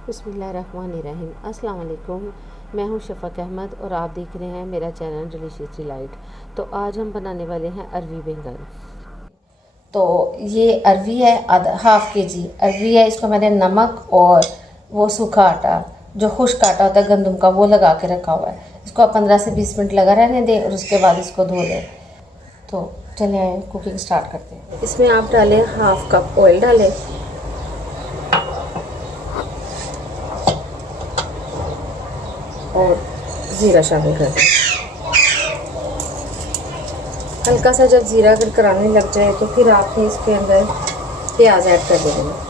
बिस्मिल्लाहिर्रहमानिर्रहीम। अस्सलाम वालेकुम। मैं हूं शफ़क़ अहमद और आप देख रहे हैं मेरा चैनल डिलीशियस डिलाइट। तो आज हम बनाने वाले हैं अरवी बैंगन। तो ये अरवी है, आधा हाफ़ के जी अरवी है। इसको मैंने नमक और वो सूखा आटा, जो खुश्क आटा होता है गंदम का, वो लगा के रखा हुआ है। इसको आप 15 से 20 मिनट लगा रहने दें और उसके बाद इसको धो लें। तो चलिए कुकिंग स्टार्ट करते हैं। इसमें आप डालें हाफ़ कप ऑयल डालें, और ज़ीरा शामिल कर दें। हल्का सा जब ज़ीरा अगर कराने लग जाए तो फिर आपने इसके अंदर प्याज ऐड कर देंगे।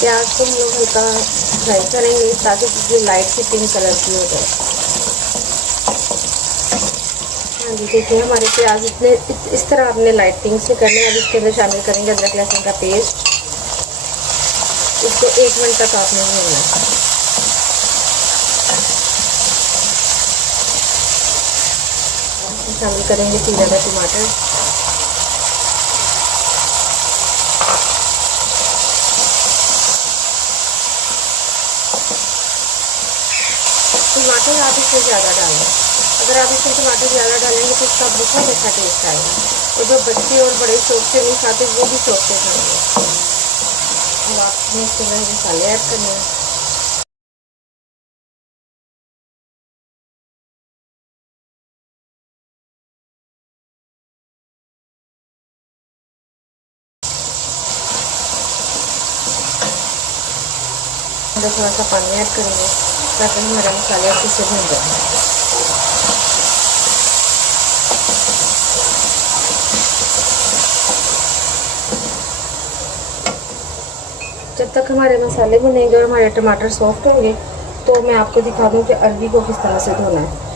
प्याज को हम लोग हल्का फ्राई करेंगे ताकि ये लाइट सी पिंक कलर की हो जाए। हाँ जी, देखिए हमारे प्याज इतने इस तरह आपने लाइट पिंक से करने। अब इसके अंदर शामिल करेंगे अदरक लहसुन का पेस्ट। इसको 1 मिनट तक आपने भूनना है। शामिल करेंगे 3 अदर टमाटर, टमाटर आप इसमें ज़्यादा डालें। अगर आप इसमें टमाटर ज़्यादा डालेंगे तो इसका बहुत अच्छा टेस्ट आएगा, और जो बच्चे और बड़े शौक से नहीं खाते वो भी शौक से खाएंगे। अब आपने इसके अंदर मसाले ऐड करने हैं। थोड़ा सा पानी ऐड करेंगे ताकि हमारे मसाले अच्छे से भून जाए। जब तक हमारे मसाले भुनेंगे और हमारे टमाटर सॉफ्ट होंगे तो मैं आपको दिखा दूं कि अरवी को किस तरह से धोना है।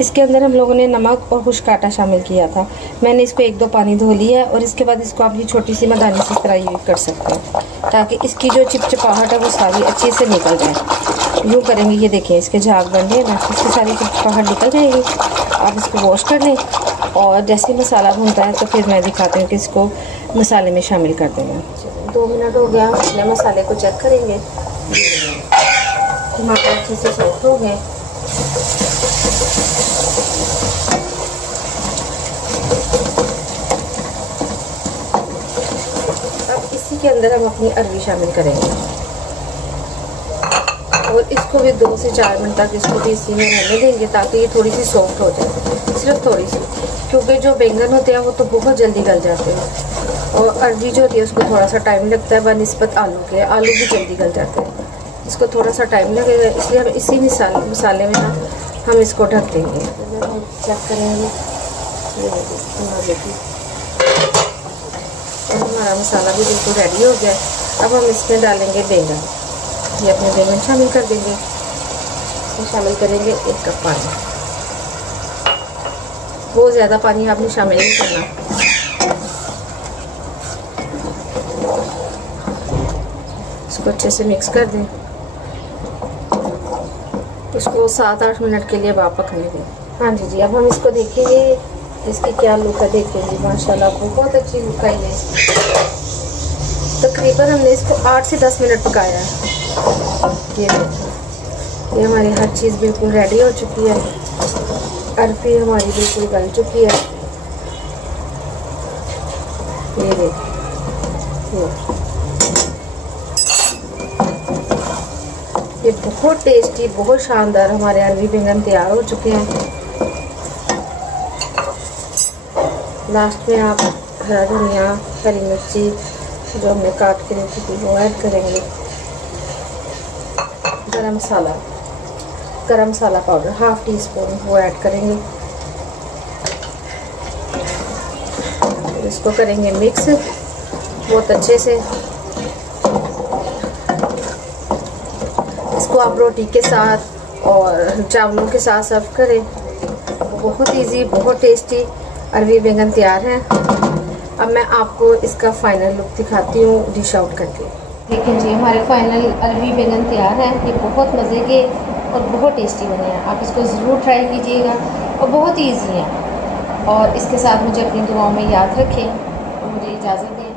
इसके अंदर हम लोगों ने नमक और खुश्क आटा शामिल किया था। मैंने इसको 1-2 पानी धो लिया है, और इसके बाद इसको आप ये छोटी सी मदानी से इस तरह यूज कर सकते हैं ताकि इसकी जो चिपचिपाहट है वो सारी अच्छे से निकल जाए। यूँ करेंगे, ये देखें इसके झाग बन रहे हैं ना, इसकी सारी चिपचिपाहट निकल जाएगी। आप इसको वॉश कर लें, और जैसे मसाला भूनता है तो फिर मैं दिखाती हूँ कि इसको मसाले में शामिल कर देंगे। 2 मिनट हो गया, अपने मसाले को चेक करेंगे। टमाटर अच्छे से सॉफ्ट हो गए। अब इसी के अंदर हम अपनी अरवी शामिल करेंगे, और इसको भी 2 से 4 मिनट तक इसको भी इसी में रहने देंगे ताकि ये थोड़ी सी सॉफ्ट हो जाए, सिर्फ थोड़ी सी, क्योंकि जो बैंगन होते हैं वो तो बहुत जल्दी गल जाते हैं, और अरवी जो होती है उसको थोड़ा सा टाइम लगता है बनिस्बत आलू के। आलू भी जल्दी गल जाते हैं, इसको थोड़ा सा टाइम लगेगा, इसलिए हम इसी मसाले में ना हम इसको ढक देंगे। चेक करेंगे, और हमारा मसाला भी बिल्कुल रेडी हो गया है। अब हम इसमें डालेंगे बैंगन। ये अपने बैंगन शामिल कर देंगे। इसमें शामिल करेंगे 1 कप पानी। बहुत ज़्यादा पानी आपने शामिल नहीं करना। इसको अच्छे से मिक्स कर दें। इसको 7-8 मिनट के लिए आप पकने दें। हाँ जी, अब हम इसको देखेंगे इसकी क्या लुक है। देखेंगे माशाल्लाह बहुत अच्छी लुक आई है इसकी। तकरीबन हमने इसको 8 से 10 मिनट पकाया है। ये हमारी हर चीज़ बिल्कुल रेडी हो चुकी है। अरवी हमारी बिल्कुल गल चुकी है। ये देखिए, ये बहुत टेस्टी, बहुत शानदार हमारे अरवी बैंगन तैयार हो चुके हैं। लास्ट में आप हरा धनिया, हरी मिर्ची जो हमने काट के रखी थी वो ऐड करेंगे। गरम मसाला पाउडर 1/2 टीस्पून वो ऐड करेंगे। इसको करेंगे मिक्स बहुत अच्छे से। इसको आप रोटी के साथ और चावलों के साथ सर्व करें। बहुत इजी, बहुत टेस्टी अरवी बैंगन तैयार है। अब मैं आपको इसका फाइनल लुक दिखाती हूँ डिश आउट करके। देखें जी, हमारे फाइनल अरबी बैंगन तैयार हैं। ये बहुत मज़े के और बहुत टेस्टी बने हैं। आप इसको ज़रूर ट्राई कीजिएगा और बहुत ही ईजी हैं। और इसके साथ मुझे अपनी दुआओं में याद रखें और मुझे इजाज़त दें।